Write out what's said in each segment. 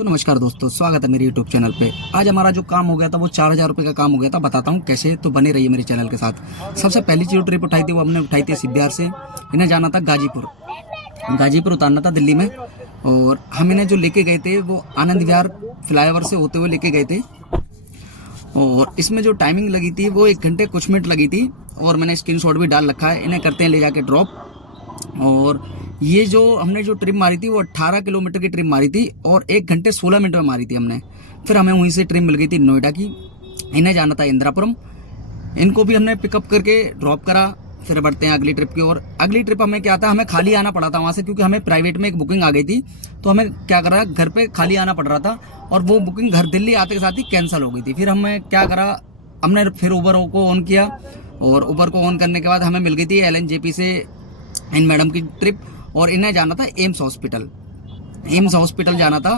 तो नमस्कार दोस्तों, स्वागत है मेरे YouTube चैनल पे। आज हमारा जो काम हो गया था वो 4,000 रुपये का काम हो गया था। बताता हूँ कैसे, तो बने रहिए मेरे चैनल के साथ। सबसे पहली जो ट्रिप उठाई थी वो हमने उठाई थी सिद्धियार से। इन्हें जाना था गाजीपुर। गाजीपुर उतारना था दिल्ली में। और हम इन्हें जो लेके गए थे वो आनंद विहार फ्लाईओवर से होते हुए लेके गए थे। और इसमें जो टाइमिंग लगी थी वो 1 घंटे कुछ मिनट लगी थी। और मैंने स्क्रीनशॉट भी डाल रखा है। इन्हें करते हैं ले जाके ड्रॉप। और ये जो हमने जो ट्रिप मारी थी वो 18 किलोमीटर की ट्रिप मारी थी और 1 घंटे 16 मिनट में मारी थी हमने। फिर हमें वहीं से ट्रिप मिल गई थी नोएडा की। इन्हें जाना था इंदिरापुरम। इनको भी हमने पिकअप करके ड्रॉप करा। फिर बढ़ते हैं अगली ट्रिप की ओर। अगली ट्रिप हमें क्या था, हमें खाली आना पड़ा था वहाँ से, क्योंकि हमें प्राइवेट में एक बुकिंग आ गई थी। तो हमें क्या करा, घर पे खाली आना पड़ रहा था। और वो बुकिंग घर दिल्ली आते के साथ ही कैंसिल हो गई थी। फिर हमें क्या करा, हमने फिर उबर को ऑन किया। और उबर को ऑन करने के बाद हमें मिल गई थी LNJP से इन मैडम की ट्रिप। और इन्हें जाना था एम्स हॉस्पिटल। एम्स हॉस्पिटल जाना था।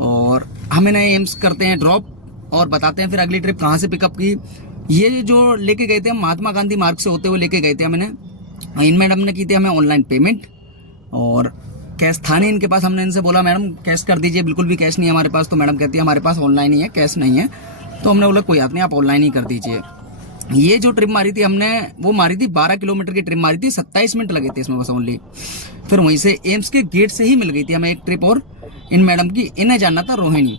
और हम इन्हें एम्स करते हैं ड्रॉप और बताते हैं फिर अगली ट्रिप कहाँ से पिकअप की। ये जो लेके गए थे हम महात्मा गांधी मार्ग से होते हुए लेके गए थे हम इन्हें। इन मैडम ने की थी हमें ऑनलाइन पेमेंट और कैश था नहीं इनके पास। हमने इनसे बोला मैडम कैश कर दीजिए, बिल्कुल भी कैश नहीं है हमारे पास। तो मैडम कहती है हमारे पास ऑनलाइन ही है, कैश नहीं है। तो हमने बोला कोई बात नहीं, आप ऑनलाइन ही कर दीजिए। ये जो ट्रिप मारी थी हमने वो मारी थी 12 किलोमीटर की ट्रिप मारी थी। 27 मिनट लगे थे इसमें बस ओनली। फिर वहीं से एम्स के गेट से ही मिल गई थी हमें एक ट्रिप और इन मैडम की। इन्हें जाना था रोहिणी।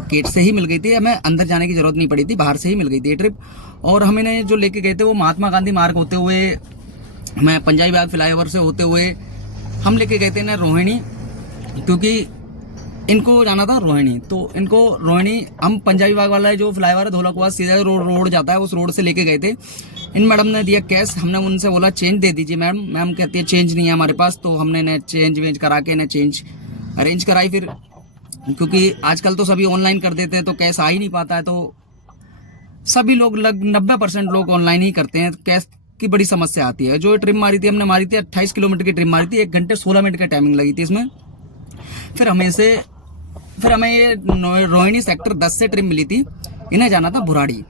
गेट से ही मिल गई थी, हमें अंदर जाने की जरूरत नहीं पड़ी थी, बाहर से ही मिल गई थी ये ट्रिप। और हम इन्हें जो लेके गए थे वो महात्मा गांधी मार्ग होते हुए, मैं पंजाबी बाग फ्लाईओवर से होते हुए हम लेके गए थे इन्हें रोहिणी। क्योंकि इनको जाना था रोहिणी। तो इनको रोहिणी हम पंजाबी बाग वाला जो फ्लाईओवर है धोला कुआं सीधा रोड जाता है, उस रोड से लेके गए थे। इन मैडम ने दिया कैश। हमने उनसे बोला चेंज दे दीजिए मैम। मैम कहती है चेंज नहीं है हमारे पास। तो हमने इन्हें चेंज वेंज करा के इन्हें चेंज अरेंज कराई। फिर क्योंकि आजकल तो सभी ऑनलाइन कर देते हैं तो कैश आ ही नहीं पाता है। तो सभी लोग 90% लोग ऑनलाइन ही करते हैं। कैश की बड़ी समस्या आती है। जो ट्रिप मारी थी हमने मारी थी 28 किलोमीटर की ट्रिप मारी थी। 1 घंटे 16 मिनट की टाइमिंग लगी थी इसमें। फिर हमें ये रोहिणी सेक्टर 10 से ट्रिप मिली थी। इन्हें जाना था बुराड़ी।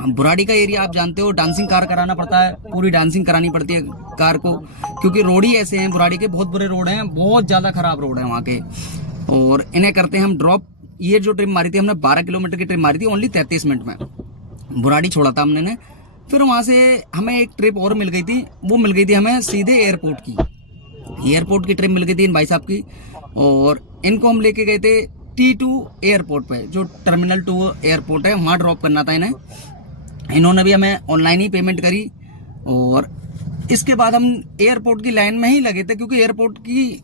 बुराड़ी का एरिया आप जानते हो, डांसिंग कार कराना पड़ता है, पूरी डांसिंग करानी पड़ती है कार को। क्योंकि रोड ही ऐसे हैं बुराड़ी के, बहुत बुरे रोड हैं, बहुत ज़्यादा खराब रोड है वहाँ के। और इन्हें करते हैं हम ड्रॉप। ये जो ट्रिप मारी थी हमने 12 किलोमीटर की ट्रिप मारी थी ओनली 33 मिनट में। बुराड़ी छोड़ा था हमने ने। फिर वहाँ से हमें एक ट्रिप और मिल गई थी। वो मिल गई थी हमें सीधे एयरपोर्ट की। एयरपोर्ट की ट्रिप मिल गई थी इन भाई साहब की। और इनको हम लेके गए थे T2 एयरपोर्ट पे, जो टर्मिनल 2 एयरपोर्ट है, वहाँ ड्रॉप करना था इन्हें। इन्होंने भी हमें ऑनलाइन ही पेमेंट करी। और इसके बाद हम एयरपोर्ट की लाइन में ही लगे थे, क्योंकि एयरपोर्ट की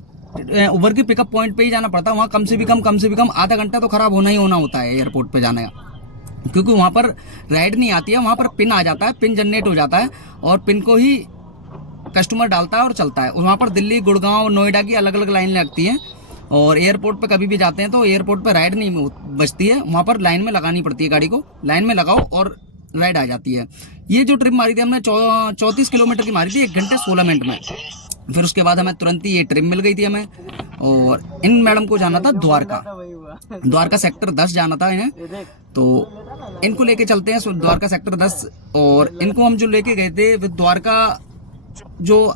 उबर की पिकअप पॉइंट पे ही जाना पड़ता है। वहाँ कम से भी कम आधा घंटा तो खराब होना ही होता है एयरपोर्ट पे जाने का। क्योंकि वहाँ पर राइड नहीं आती है, वहाँ पर पिन आ जाता है, पिन जनरेट हो जाता है और पिन को ही कस्टमर डालता है और चलता है। वहाँ पर दिल्ली, गुड़गांव, नोएडा की अलग अलग लाइन लगती है। और एयरपोर्ट पे कभी भी जाते हैं तो एयरपोर्ट पे राइड नहीं बचती है, वहाँ पर लाइन में लगानी पड़ती है। गाड़ी को लाइन में लगाओ और राइड आ जाती है। ये जो ट्रिप मारी थी हमने 34 किलोमीटर की मारी थी 1 घंटे 16 मिनट में। फिर उसके बाद हमें तुरंत ही ये ट्रिप मिल गई थी हमें। और इन मैडम को जाना था द्वारका सेक्टर 10 जाना था इन्हें। तो इनको लेके चलते हैं द्वारका सेक्टर 10। और इनको हम जो लेके गए थे द्वारका जो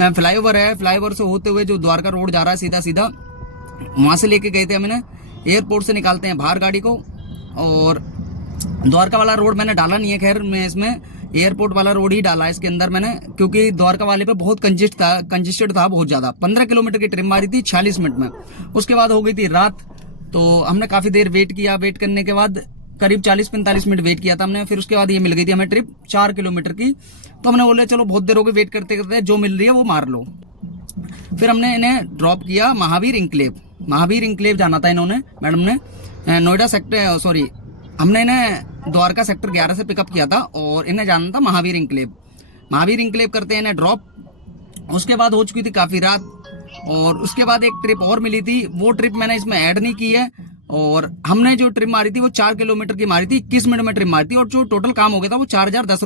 फ्लाईओवर है, फ्लाईओवर से होते हुए जो द्वारका रोड जा रहा है सीधा सीधा, वहां से लेके गए थे हम इन्हें। एयरपोर्ट से निकालते हैं बाहर गाड़ी को। और द्वारका वाला रोड मैंने डाला नहीं है, खैर मैं इसमें एयरपोर्ट वाला रोड ही डाला है इसके अंदर मैंने। क्योंकि द्वारका वाले पे बहुत कंजेस्टेड था बहुत ज्यादा। 15 किलोमीटर की ट्रिप मारी थी 46 मिनट में। उसके बाद हो गई थी रात। तो हमने काफी देर वेट किया। वेट करने के बाद करीब 40-45 मिनट वेट किया था हमने। फिर उसके बाद ये मिल गई थी हमें ट्रिप 4 किलोमीटर की। तो हमने बोले चलो बहुत देर हो गई वेट करते करते, जो मिल रही है वो मार लो। फिर हमने इन्हें ड्रॉप किया महावीर इंक्लेव जाना था इन्होंने मैडम ने। नोएडा सेक्टर हमने इन्हें द्वारका सेक्टर 11 से पिकअप किया था और इन्हें जाना था महावीर इंक्लेव करते हैं इन्हें ड्रॉप। उसके बाद हो चुकी थी काफी रात। और उसके बाद एक ट्रिप और मिली थी, वो ट्रिप मैंने इसमें ऐड नहीं की है। और हमने जो ट्रिप मारी थी वो 4 किलोमीटर की मारी थी, 21 मिनट में ट्रिप मारी थी। और जो टोटल काम हो गया था वो 4,010